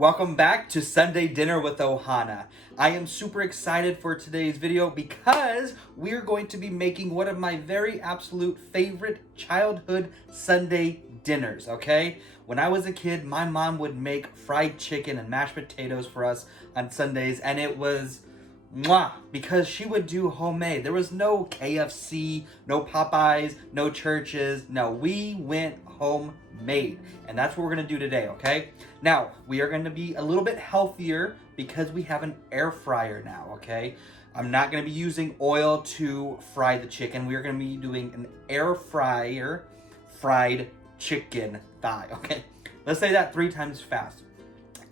Welcome back to Sunday Dinner with Ohana. I am super excited for today's video because we're going to be making one of my very absolute favorite childhood Sunday dinners, okay? When I was a kid, my mom would make fried chicken and mashed potatoes for us on Sundays, and it was mwah, because she would do homemade. There was no KFC, no Popeyes, no Churches. No, we went homemade. And that's what we're gonna do today, okay? Now, we are gonna be a little bit healthier because we have an air fryer now, okay? I'm not gonna be using oil to fry the chicken. We are gonna be doing an air fryer fried chicken thigh, okay? Let's say that 3 times fast.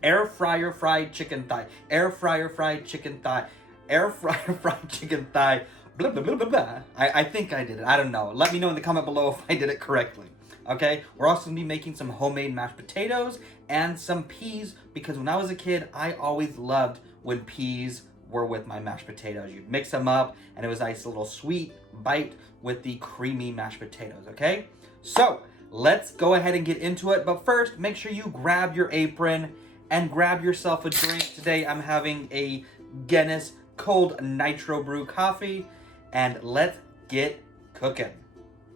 Air fryer fried chicken thigh. Air fryer fried chicken thigh. Air fryer fried chicken thigh. Blah, blah, blah, blah, blah. I think I did it. I don't know. Let me know in the comment below if I did it correctly. Okay, we're also going to be making some homemade mashed potatoes and some peas because when I was a kid, I always loved when peas were with my mashed potatoes. You'd mix them up and it was a nice little sweet bite with the creamy mashed potatoes, okay? So, let's go ahead and get into it. But first, make sure you grab your apron and grab yourself a drink. Today, I'm having a Guinness cold nitro brew coffee, and let's get cooking.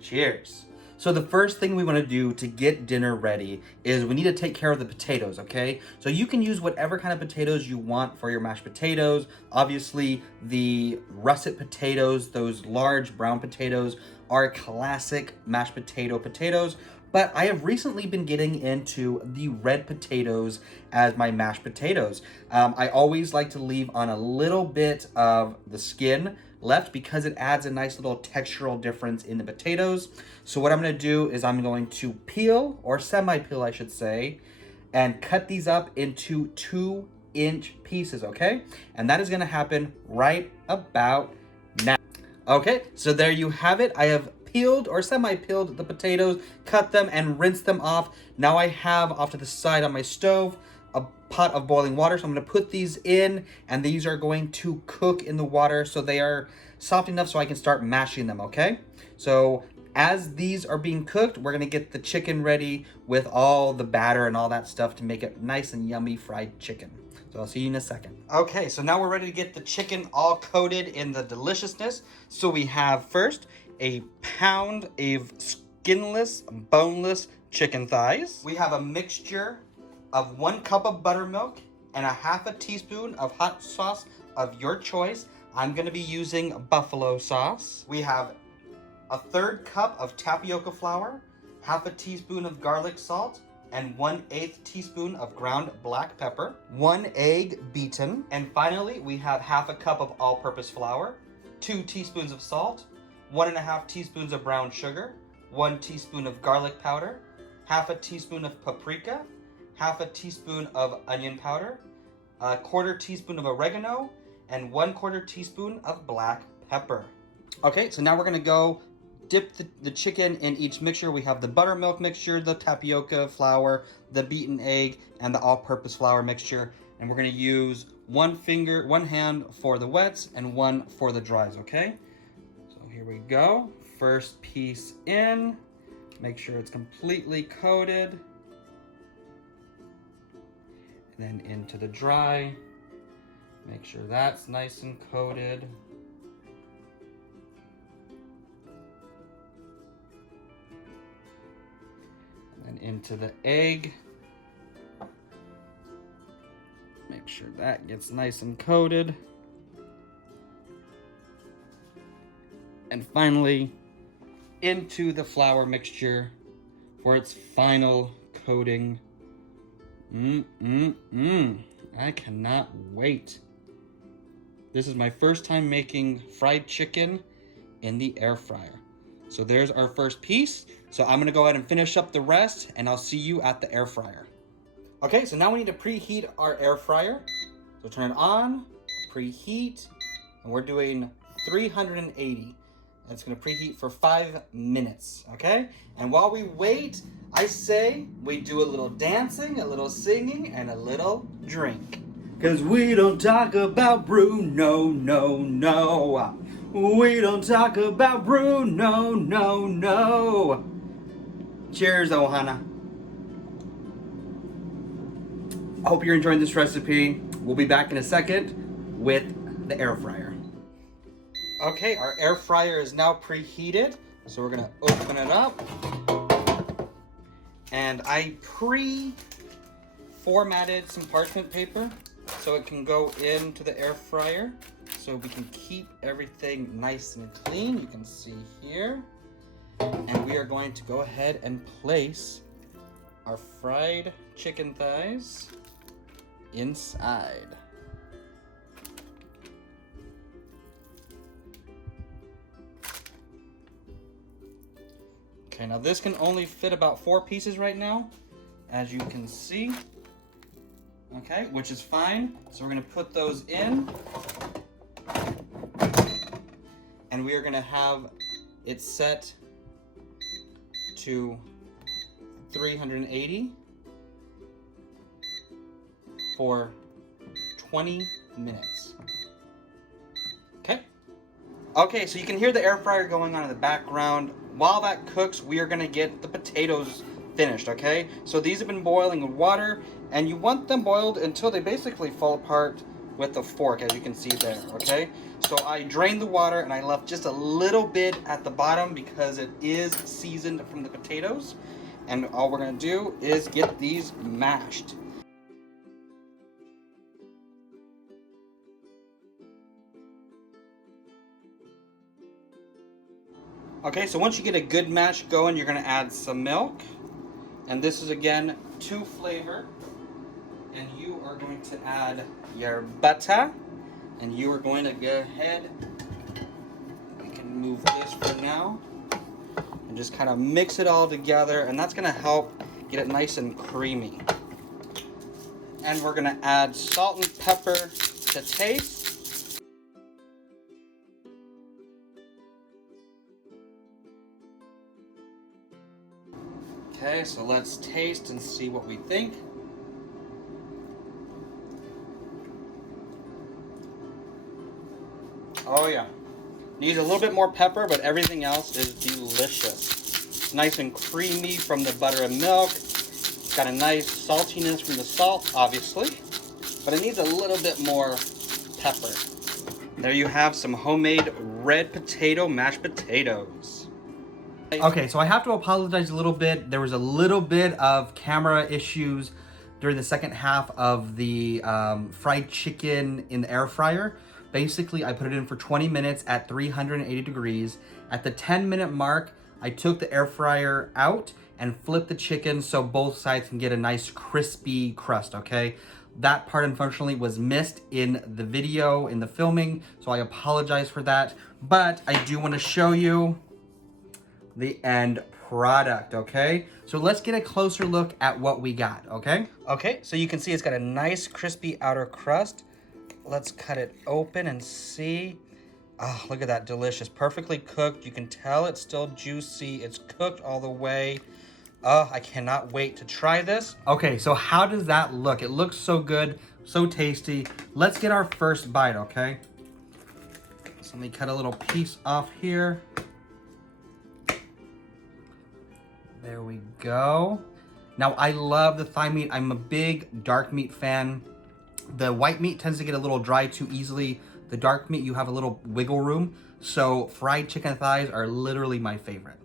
Cheers. So the first thing we want to do to get dinner ready is we need to take care of the potatoes, okay? So you can use whatever kind of potatoes you want for your mashed potatoes. Obviously, the russet potatoes, those large brown potatoes, are classic mashed potatoes. But I have recently been getting into the red potatoes as my mashed potatoes. I always like to leave on a little bit of the skin left because it adds a nice little textural difference in the potatoes. So what I'm gonna do is I'm going to peel, or semi-peel I should say, and cut these up into 2-inch pieces, okay? And that is gonna happen right about now. Okay, so there you have it. I have peeled or semi-peeled the potatoes, cut them and rinsed them off. Now I have off to the side on my stove a pot of boiling water, so I'm going to put these in, and these are going to cook in the water so they are soft enough so I can start mashing them, okay? So as these are being cooked, we're going to get the chicken ready with all the batter and all that stuff to make it nice and yummy fried chicken. So I'll see you in a second. Okay, so now we're ready to get the chicken all coated in the deliciousness. So we have first a pound of skinless, boneless chicken thighs. We have a mixture of 1 cup of buttermilk and a half a teaspoon of hot sauce of your choice. I'm gonna be using buffalo sauce. We have a 1/3 cup of tapioca flour, half a teaspoon of garlic salt, and 1/8 teaspoon of ground black pepper, 1 egg beaten, and finally we have half a cup of all-purpose flour, 2 teaspoons of salt, 1.5 teaspoons of brown sugar, 1 teaspoon of garlic powder, half a teaspoon of paprika, half a teaspoon of onion powder, a 1/4 teaspoon of oregano, and 1/4 teaspoon of black pepper. Okay, so now we're gonna go dip the chicken in each mixture. We have the buttermilk mixture, the tapioca flour, the beaten egg, and the all-purpose flour mixture. And we're gonna use one hand for the wets and one for the dries, okay? So here we go. First piece in. Make sure it's completely coated. And then into the dry. Make sure that's nice and coated. And into the egg. Make sure that gets nice and coated. And finally, into the flour mixture for its final coating. I cannot wait. This is my first time making fried chicken in the air fryer. So there's our first piece. So I'm gonna go ahead and finish up the rest, and I'll see you at the air fryer. Okay, so now we need to preheat our air fryer. So turn it on, preheat, and we're doing 380. And it's gonna preheat for 5 minutes, okay? And while we wait, I say we do a little dancing, a little singing, and a little drink. Cause we don't talk about Bruno, no. We don't talk about Bruno, no. Cheers, Ohana. Hope you're enjoying this recipe. We'll be back in a second with the air fryer. Okay, our air fryer is now preheated. So we're gonna open it up. And I pre-formatted some parchment paper so it can go into the air fryer so we can keep everything nice and clean. You can see here. And we are going to go ahead and place our fried chicken thighs inside. Okay, now this can only fit about 4 pieces right now, as you can see. Okay, which is fine. So we're gonna put those in. And we are gonna have it set to 380 for 20 minutes. Okay, so you can hear the air fryer going on in the background. While that cooks, we are gonna get the potatoes finished, okay? So these have been boiling in water, and you want them boiled until they basically fall apart with a fork, as you can see there, okay? So I drained the water and I left just a little bit at the bottom because it is seasoned from the potatoes. And all we're gonna do is get these mashed. Okay, so once you get a good mash going, you're gonna add some milk. And this is again to flavor. And you are going to add your butter. And you are going to go ahead, we can move this for now. And just kind of mix it all together. And that's gonna help get it nice and creamy. And we're gonna add salt and pepper to taste. Okay, so let's taste and see what we think. Oh yeah, needs a little bit more pepper, but everything else is delicious. Nice and creamy from the butter and milk. It's got a nice saltiness from the salt, obviously, but it needs a little bit more pepper. There you have some homemade red potato mashed potatoes. Okay, so I have to apologize a little bit. There was a little bit of camera issues during the second half of the fried chicken in the air fryer. Basically, I put it in for 20 minutes at 380 degrees. At the 10-minute mark, I took the air fryer out and flipped the chicken so both sides can get a nice crispy crust, okay? That part, unfortunately, was missed in the video, in the filming, so I apologize for that. But I do want to show you the end product, okay? So let's get a closer look at what we got, okay? Okay, so you can see it's got a nice crispy outer crust. Let's cut it open and see. Oh, look at that, delicious, perfectly cooked. You can tell it's still juicy. It's cooked all the way. Oh, I cannot wait to try this. Okay, so how does that look? It looks so good, so tasty. Let's get our first bite, okay? So let me cut a little piece off here. There we go. Now, I love the thigh meat. I'm a big dark meat fan. The white meat tends to get a little dry too easily. The dark meat, you have a little wiggle room. So fried chicken thighs are literally my favorite.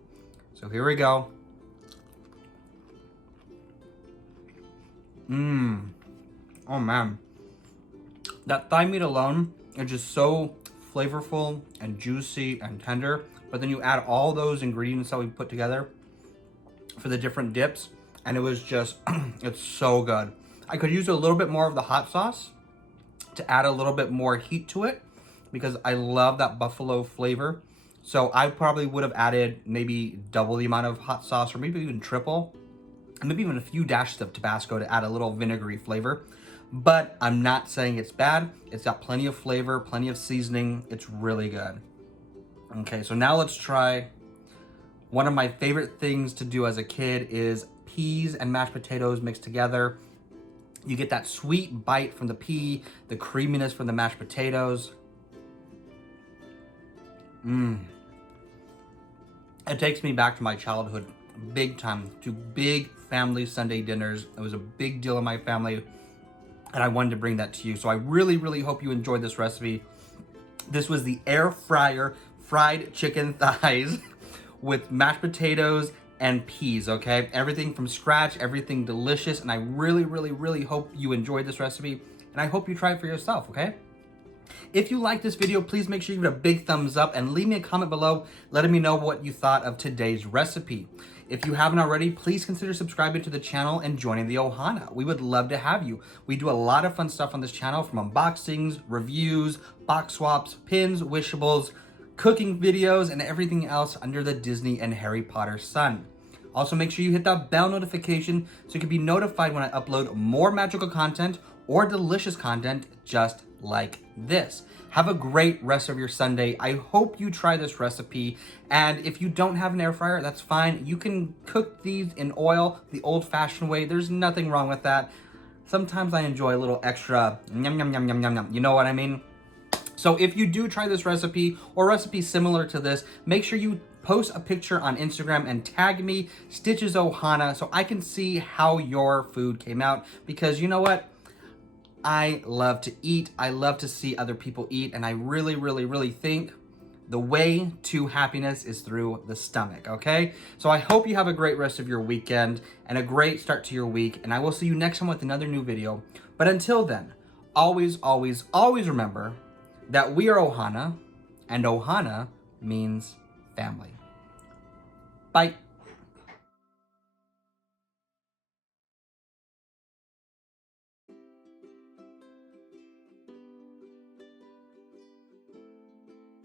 So here we go. Oh man. That thigh meat alone is just so flavorful and juicy and tender. But then you add all those ingredients that we put together for the different dips, and it was just, it's so good. I could use a little bit more of the hot sauce to add a little bit more heat to it because I love that buffalo flavor. So I probably would have added maybe double the amount of hot sauce or maybe even triple, and maybe even a few dashes of Tabasco to add a little vinegary flavor. But I'm not saying it's bad. It's got plenty of flavor, plenty of seasoning. It's really good. Okay, so now let's try. One of my favorite things to do as a kid is peas and mashed potatoes mixed together. You get that sweet bite from the pea, the creaminess from the mashed potatoes. It takes me back to my childhood big time, to big family Sunday dinners. It was a big deal in my family. and I wanted to bring that to you. So I really, really hope you enjoyed this recipe. This was the air fryer fried chicken thighs with mashed potatoes and peas, okay? Everything from scratch, everything delicious, and I really, really, really hope you enjoyed this recipe, and I hope you try it for yourself, okay? If you like this video, please make sure you give it a big thumbs up and leave me a comment below letting me know what you thought of today's recipe. If you haven't already, please consider subscribing to the channel and joining the Ohana. We would love to have you. We do a lot of fun stuff on this channel, from unboxings, reviews, box swaps, pins, wishables, cooking videos, and everything else under the Disney and Harry Potter sun. Also, make sure you hit that bell notification so you can be notified when I upload more magical content or delicious content just like this. Have a great rest of your Sunday. I hope you try this recipe, and if you don't have an air fryer, that's fine. You can cook these in oil the old-fashioned way. There's nothing wrong with that. Sometimes I enjoy a little extra yum yum yum yum yum yum. You know what I mean? So if you do try this recipe or recipes similar to this, make sure you post a picture on Instagram and tag me, Stitches Ohana, so I can see how your food came out, because you know what? I love to eat. I love to see other people eat, and I really, really, really think the way to happiness is through the stomach, okay? So I hope you have a great rest of your weekend and a great start to your week, and I will see you next time with another new video. But until then, always, always, always remember that we are Ohana, and Ohana means family. Bye.